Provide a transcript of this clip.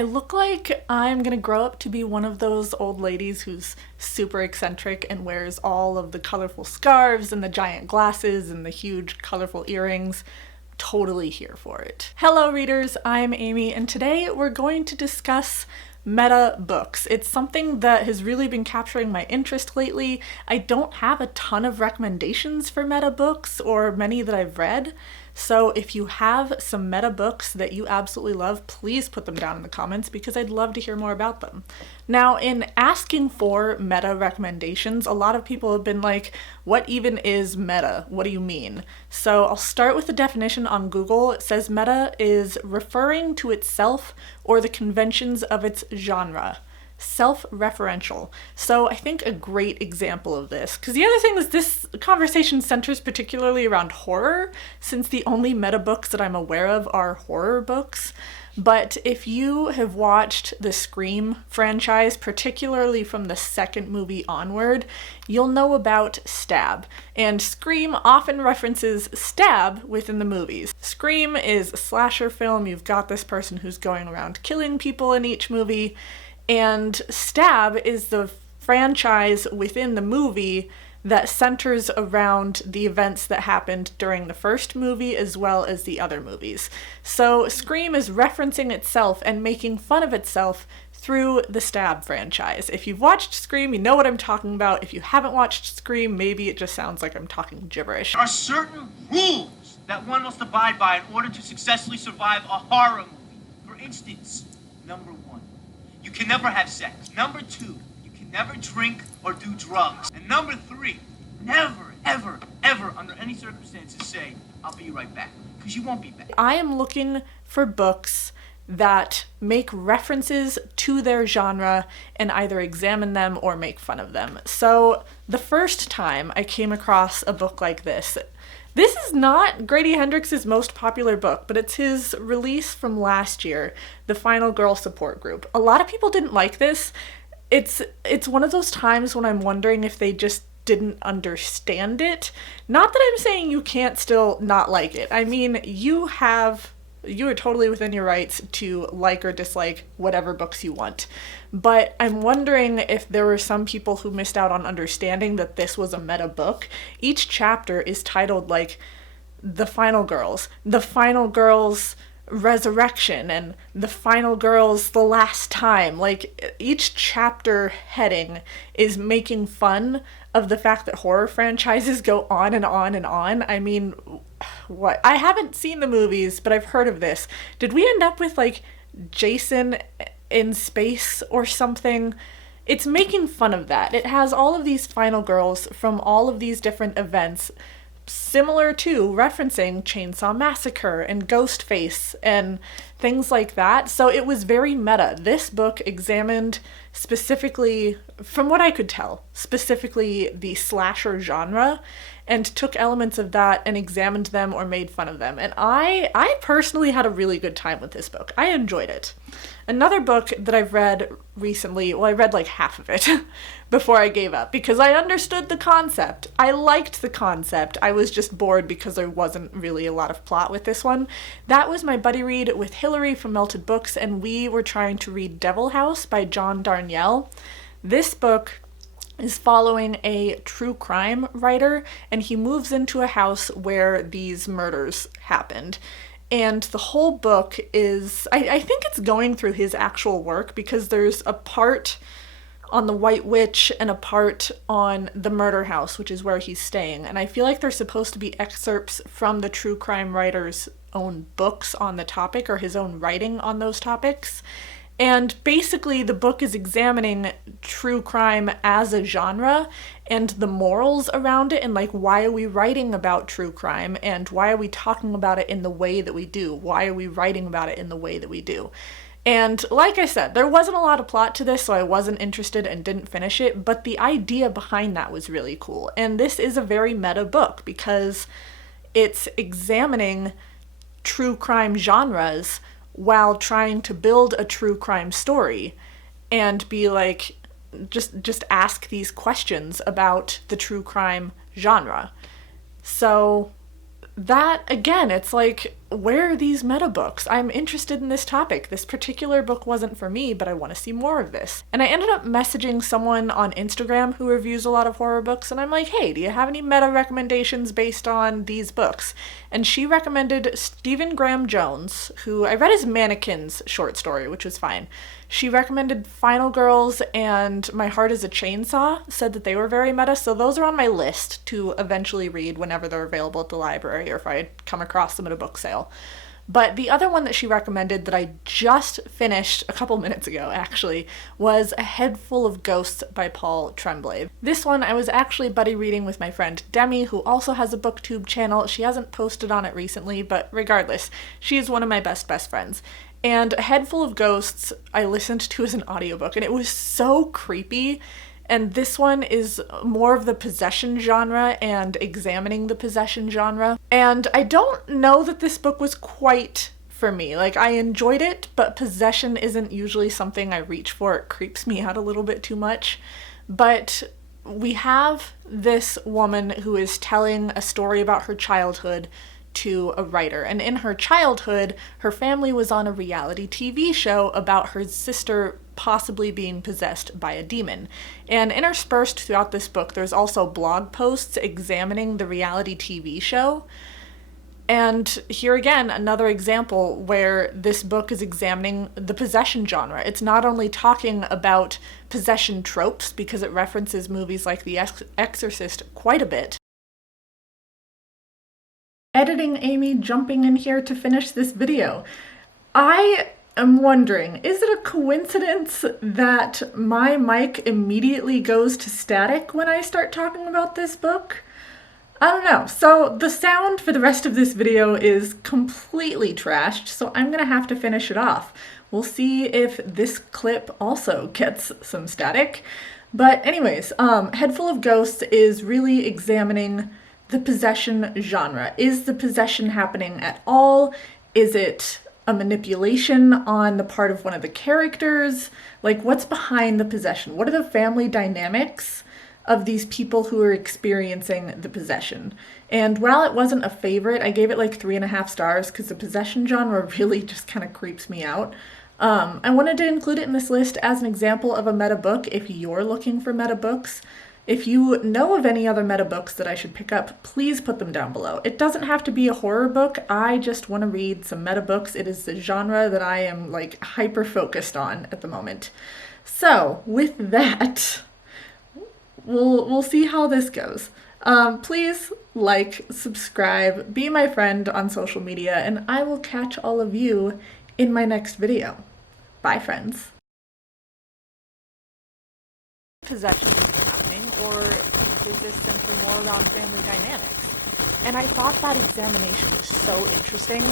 I look like I'm gonna grow up to be one of those old ladies who's super eccentric and wears all of the colorful scarves and the giant glasses and the huge colorful earrings. Totally here for it. Hello readers, I'm Amy, and today we're going to discuss meta books. It's something that has really been capturing my interest lately. I don't have a ton of recommendations for meta books or many that I've read. So if you have some meta books that you absolutely love, please put them down in the comments because I'd love to hear more about them. Now, in asking for meta recommendations, a lot of people have been like, what even is meta? What do you mean? So I'll start with the definition on Google. It says meta is referring to itself or the conventions of its genre. Self-referential. So I think a great example of this, because the other thing is this conversation centers particularly around horror, since the only meta books that I'm aware of are horror books. But if you have watched the Scream franchise, particularly from the second movie onward, you'll know about Stab. And Scream often references Stab within the movies. Scream is a slasher film. You've got this person who's going around killing people in each movie. And Stab is the franchise within the movie that centers around the events that happened during the first movie as well as the other movies. So Scream is referencing itself and making fun of itself through the Stab franchise. If you've watched Scream, you know what I'm talking about. If you haven't watched Scream, maybe it just sounds like I'm talking gibberish. There are certain rules that one must abide by in order to successfully survive a horror movie. For instance, number 1. You can never have sex. Number 2, you can never drink or do drugs. And number 3, never, ever, ever, under any circumstances say, I'll be right back. Because you won't be back. I am looking for books that make references to their genre and either examine them or make fun of them. So the first time I came across a book like this is not Grady Hendrix's most popular book, but it's his release from last year, The Final Girl Support Group. A lot of people didn't like this. It's one of those times when I'm wondering if they just didn't understand it. Not that I'm saying you can't still not like it. I mean, you are totally within your rights to like or dislike whatever books you want. But I'm wondering if there were some people who missed out on understanding that this was a meta book. Each chapter is titled like The Final Girls, The Final Girls Resurrection, and The Final Girls The Last Time. Like, each chapter heading is making fun of the fact that horror franchises go on and on and on. I mean, what? I haven't seen the movies, but I've heard of this. Did we end up with like Jason in space or something? It's making fun of that. It has all of these final girls from all of these different events, similar to referencing Chainsaw Massacre and Ghostface and things like that. So it was very meta. This book examined specifically, from what I could tell, specifically the slasher genre, and took elements of that and examined them or made fun of them. And I personally had a really good time with this book. I enjoyed it. Another book that I've read recently, well, I read like half of it before I gave up because I understood the concept. I liked the concept. I was just bored because there wasn't really a lot of plot with this one. That was my buddy read with Hillary from Melted Books, and we were trying to read Devil House by John Darnielle. This book is following a true crime writer, and he moves into a house where these murders happened. And the whole book is, I think it's going through his actual work because there's a part on the White Witch and a part on the murder house, which is where he's staying. And I feel like they're supposed to be excerpts from the true crime writer's own books on the topic or his own writing on those topics. And basically the book is examining true crime as a genre and the morals around it, and like, why are we writing about true crime and why are we talking about it in the way that we do? Why are we writing about it in the way that we do? And like I said, there wasn't a lot of plot to this, so I wasn't interested and didn't finish it, but the idea behind that was really cool. And this is a very meta book because it's examining true crime genres while trying to build a true crime story and be like, just ask these questions about the true crime genre. So that, again, it's like where are these meta books? I'm interested in this topic. This particular book wasn't for me, but I want to see more of this. And I ended up messaging someone on Instagram who reviews a lot of horror books, and I'm like, hey, do you have any meta recommendations based on these books? And she recommended Stephen Graham Jones, who I read his Mannequins short story, which was fine. She recommended Final Girls and My Heart is a Chainsaw, said that they were very meta, so those are on my list to eventually read whenever they're available at the library or if I come across them at a book sale. But the other one that she recommended that I just finished a couple minutes ago, actually, was A Head Full of Ghosts by Paul Tremblay. This one I was actually buddy reading with my friend Demi, who also has a booktube channel. She hasn't posted on it recently, but regardless, she is one of my best friends. And A Head Full of Ghosts I listened to as an audiobook, and it was so creepy. And this one is more of the possession genre and examining the possession genre. And I don't know that this book was quite for me. Like, I enjoyed it, but possession isn't usually something I reach for. It creeps me out a little bit too much. But we have this woman who is telling a story about her childhood to a writer. And in her childhood, her family was on a reality TV show about her sister possibly being possessed by a demon. And interspersed throughout this book, there's also blog posts examining the reality TV show. And here again, another example where this book is examining the possession genre. It's not only talking about possession tropes, because it references movies like The Exorcist quite a bit. Editing Amy jumping in here to finish this video. I am wondering, is it a coincidence that my mic immediately goes to static when I start talking about this book? I don't know. So the sound for the rest of this video is completely trashed, so I'm gonna have to finish it off. We'll see if this clip also gets some static. But anyways, Head Full of Ghosts is really examining the possession genre. Is the possession happening at all? Is it a manipulation on the part of one of the characters? Like, what's behind the possession? What are the family dynamics of these people who are experiencing the possession? And while it wasn't a favorite, I gave it like 3.5 stars because the possession genre really just kind of creeps me out. I wanted to include it in this list as an example of a meta book if you're looking for meta books. If you know of any other meta books that I should pick up, please put them down below. It doesn't have to be a horror book. I just want to read some meta books. It is the genre that I am like hyper focused on at the moment. So with that, we'll see how this goes. Please like, subscribe, be my friend on social media, and I will catch all of you in my next video. Bye, friends. Possession happening, or is this centered more around family dynamics? And I thought that examination was so interesting.